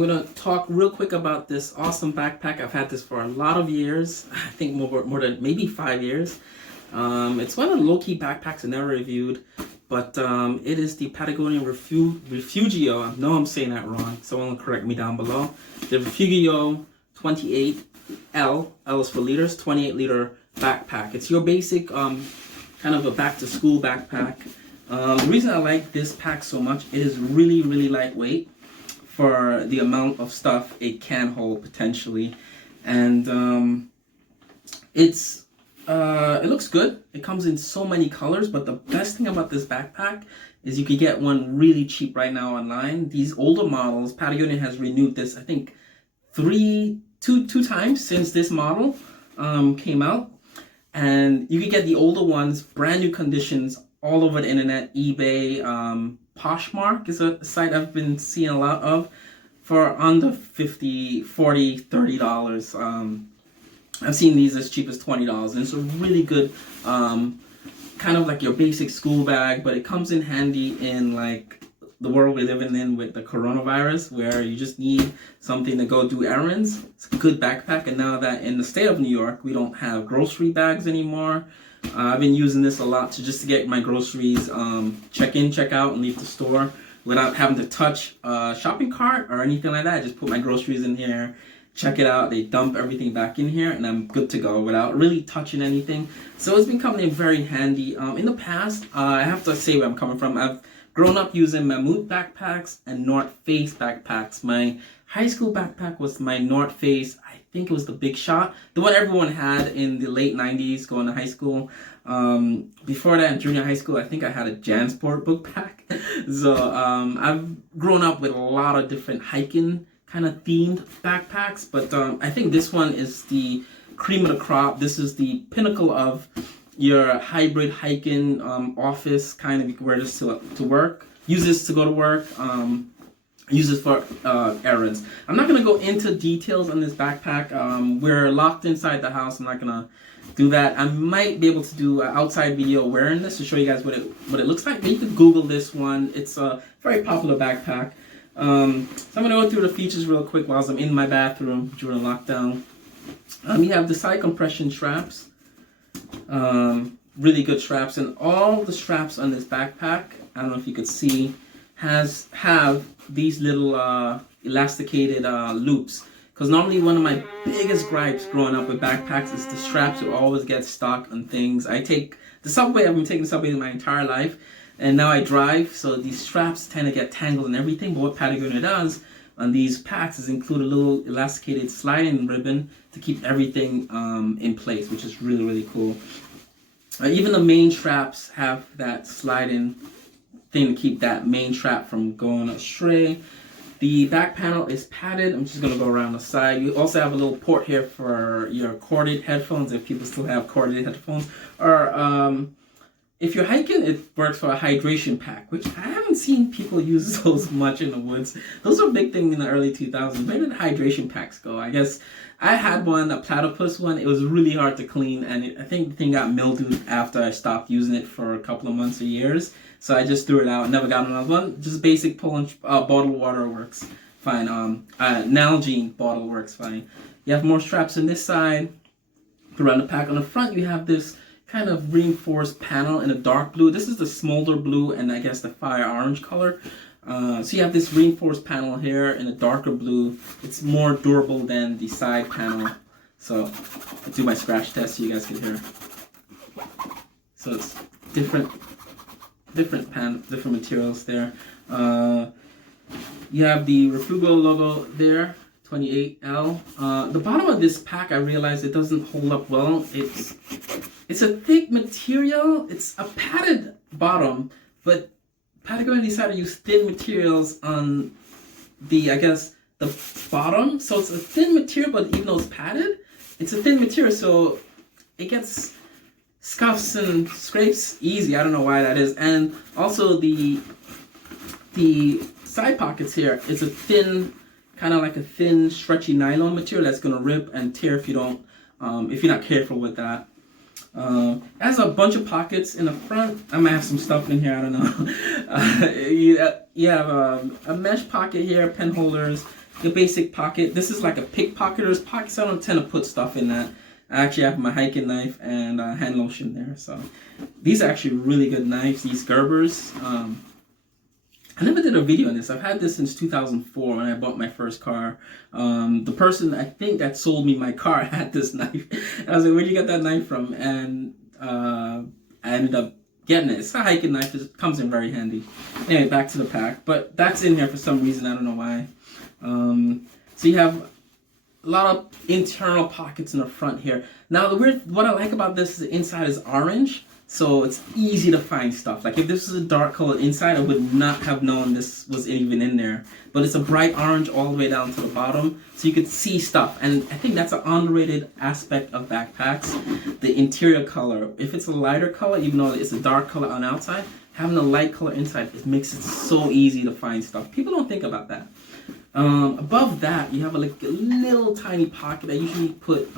I'm gonna talk real quick about this awesome backpack. I've had this for a lot of years. I think more than maybe 5 years. It's one of the low-key backpacks I never reviewed, but it is the Patagonia Refugio. I know I'm saying that wrong. Someone will correct me down below. The Refugio 28L. L is for liters. 28-liter backpack. It's your basic kind of a back-to-school backpack. The reason I like this pack so much, it is really, really lightweight for the amount of stuff it can hold potentially, and it looks good. It comes in so many colors, but the best thing about this backpack is you could get one really cheap right now online. These older models, Patagonia has renewed this, I think, two times since this model came out, and you could get the older ones, brand new conditions, all over the internet. eBay, Poshmark is a site I've been seeing a lot of, for under $50, $40, $30. I've seen these as cheap as $20, and it's a really good kind of like your basic school bag, but it comes in handy in like the world we're living in with the coronavirus, where you just need something to go do errands. It's a good backpack. And now that in the state of New York we don't have grocery bags anymore, I've been using this a lot to get my groceries, check in, check out, and leave the store without having to touch a shopping cart or anything like that. I just put my groceries in here, check it out, they dump everything back in here, and I'm good to go without really touching anything. So it's been coming in very handy. In the past, I have to say where I'm coming from. I've grown up using Mammoth backpacks and North Face backpacks. My high school backpack was my North Face. I think it was the Big Shot, the one everyone had in the late 90s going to high school. Before that, in junior high school, I think I had a JanSport book pack. So I've grown up with a lot of different hiking kind of themed backpacks, but I think this one is the cream of the crop. This is the pinnacle of your hybrid hiking office kind of. You can wear this to work, use this to go to work, use this for errands. I'm not gonna go into details on this backpack. We're locked inside the house. I'm not gonna do that. I might be able to do an outside video wearing this to show you guys what it looks like. But you can Google this one. It's a very popular backpack. So I'm gonna go through the features real quick while I'm in my bathroom during lockdown. You have the side compression straps. Really good straps, and all the straps on this backpack, I don't know if you could see, have these little elasticated loops. Because normally one of my biggest gripes growing up with backpacks is the straps would always get stuck on things. I take the subway. I've been taking the subway my entire life, and now I drive, so these straps tend to get tangled and everything. But what Patagonia does on these packs is include a little elasticated sliding ribbon to keep everything in place, which is really, really cool. Even the main straps have that sliding thing to keep that main strap from going astray. The back panel is padded. I'm just going to go around the side. You also have a little port here for your corded headphones, if people still have corded headphones. Or if you're hiking, it works for a hydration pack, which I haven't seen people use those much in the woods. Those were a big thing in the early 2000s. Where did hydration packs go? I guess I had one, a platypus one. It was really hard to clean, and I think the thing got mildewed after I stopped using it for a couple of months or years. So I just threw it out. Never got another one. Just basic bottled water works fine. Nalgene bottle works fine. You have more straps on this side. Around the pack on the front, you have this kind of reinforced panel in a dark blue. This is the smolder blue and I guess the fire orange color. So you have this reinforced panel here in a darker blue. It's more durable than the side panel. So I'll do my scratch test so you guys can hear. So it's different materials there. You have the Refugio logo there, 28L. The bottom of this pack, I realized it doesn't hold up well. It's a thick material. It's a padded bottom, but Patagonia decided to use thin materials on the, I guess, the bottom. So it's a thin material, but even though it's padded, it's a thin material, so it gets scuffs and scrapes easy. I don't know why that is. And also the side pockets here is a thin, kind of like a thin, stretchy nylon material that's gonna rip and tear if you don't, if you're not careful with that. It has a bunch of pockets in the front. I might have some stuff in here, I don't know. You have a mesh pocket here, pen holders. your basic pocket. This is like a pickpocketer's pocket, so I don't tend to put stuff in that. I actually have my hiking knife and hand lotion there. So these are actually really good knives, these Gerbers. I never did a video on this. I've had this since 2004 when I bought my first car. The person I think that sold me my car had this knife. I was like, where'd you get that knife from? And I ended up getting it. It's a hiking knife. It comes in very handy. Anyway, back to the pack. But that's in here for some reason. I don't know why. So you have a lot of internal pockets in the front here. Now, what I like about this is the inside is orange. So it's easy to find stuff. Like if this was a dark color inside, I would not have known this was even in there. But it's a bright orange all the way down to the bottom. So you could see stuff. And I think that's an underrated aspect of backpacks. The interior color. If it's a lighter color, even though it's a dark color on the outside, having a light color inside, it makes it so easy to find stuff. People don't think about that. Above that, you have a little tiny pocket. I usually put...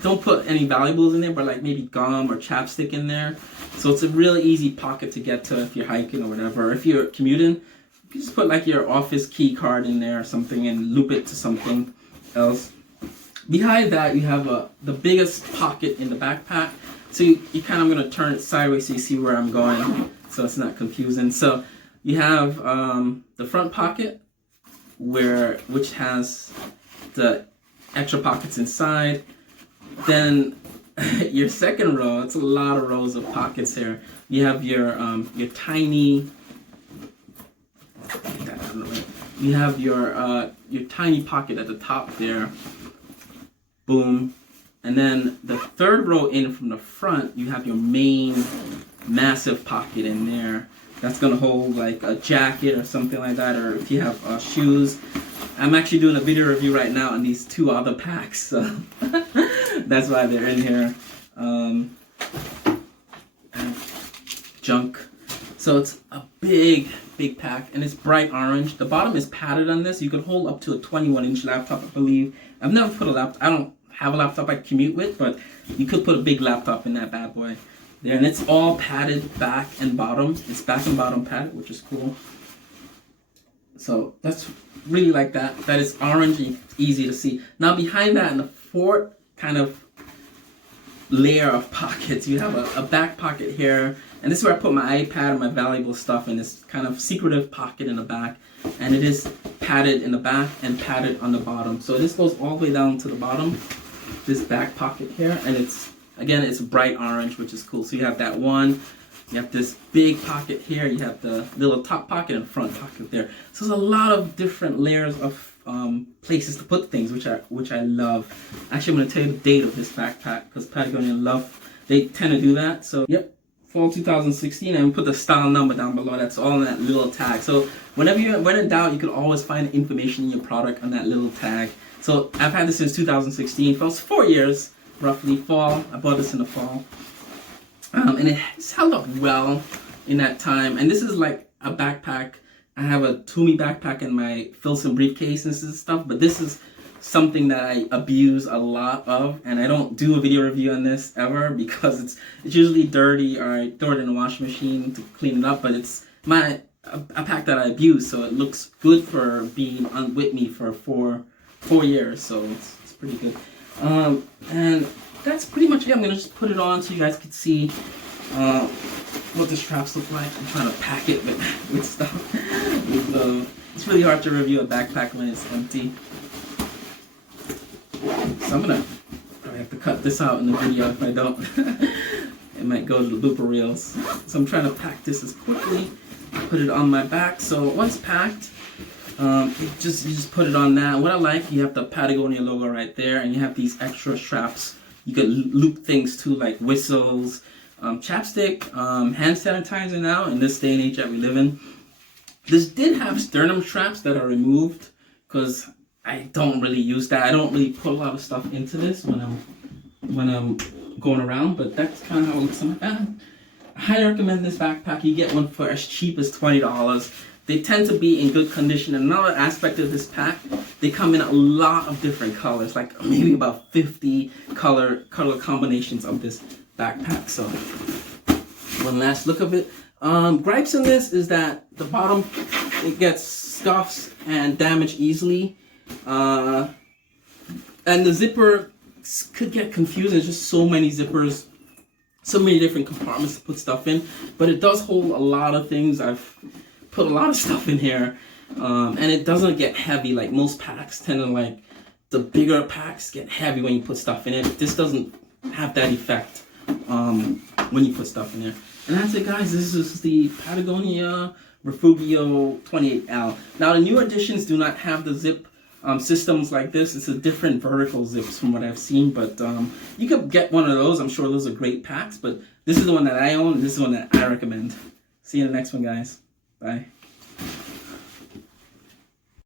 don't put any valuables in there, but like maybe gum or chapstick in there. So it's a really easy pocket to get to if you're hiking or whatever. If you're commuting, you can just put like your office key card in there or something and loop it to something else. Behind that, you have the biggest pocket in the backpack. So you kind of going to turn it sideways so you see where I'm going, so it's not confusing. So you have the front pocket, which has the extra pockets inside. Then your second row, it's a lot of rows of pockets here. You have your tiny, you have your tiny pocket at the top there. Boom. And then the third row in from the front, you have your main massive pocket in there. That's gonna hold like a jacket or something like that, or if you have shoes. I'm actually doing a video review right now on these two other packs, so that's why they're in here. Junk. So it's a big pack, and it's bright orange. The bottom is padded on this. You can hold up to a 21-inch laptop, I believe. I've never put a laptop. I don't have a laptop I commute with, but you could put a big laptop in that bad boy there, and it's all padded back and bottom. It's back and bottom padded, which is cool. So that's really like that. That is orange and easy to see. Now behind that, in the fourth kind of layer of pockets, you have a back pocket here, and this is where I put my iPad and my valuable stuff in this kind of secretive pocket in the back, and it is padded in the back and padded on the bottom. So this goes all the way down to the bottom, this back pocket here, and it's bright orange, which is cool. So you have that one. You have this big pocket here. You have the little top pocket and front pocket there. So there's a lot of different layers of places to put things, which I love. Actually, I'm going to tell you the date of this backpack because Patagonia they tend to do that. So, yep, fall 2016. And we put the style number down below. That's all in that little tag. So when in doubt, you can always find information in your product on that little tag. So I've had this since 2016. For 4 years, roughly. Fall. I bought this in the fall. And it's held up well in that time. And this is like a backpack. I have a Toomey backpack in my Filson briefcase and stuff, but this is something that I abuse a lot of, and I don't do a video review on this ever because it's usually dirty, or I throw it in the washing machine to clean it up, but it's a pack that I abuse, so it looks good for being with me for four years, so it's pretty good. And that's pretty much it. I'm going to just put it on so you guys can see what the straps look like. I'm trying to pack it with stuff. It's really hard to review a backpack when it's empty. So I'm going to probably have to cut this out in the video if I don't. It might go to the blooper reels. So I'm trying to pack this as quickly. Put it on my back. So once packed, you just put it on that. What I like, you have the Patagonia logo right there, and you have these extra straps. You could loop things too, like whistles, chapstick, hand sanitizer now in this day and age that we live in. This did have sternum straps that are removed because I don't really use that. I don't really put a lot of stuff into this when I'm going around, but that's kind of how it looks on my back. I highly recommend this backpack. You get one for as cheap as $20. They tend to be in good condition. Another aspect of this pack, they come in a lot of different colors, like maybe about 50 color combinations of this backpack. So one last look of it. Gripes in this is that the bottom, it gets scuffs and damaged easily. And the zipper could get confusing. There's just so many zippers, so many different compartments to put stuff in. But it does hold a lot of things. I've put a lot of stuff in here. And it doesn't get heavy like most packs tend to, like the bigger packs get heavy when you put stuff in it. This doesn't have that effect when you put stuff in there. And that's it, guys. This is the Patagonia Refugio 28L. Now, the new editions do not have the zip systems like this. It's a different vertical zips from what I've seen, but you could get one of those. I'm sure those are great packs, but this is the one that I own, and this is the one that I recommend. See you in the next one, guys. Bye.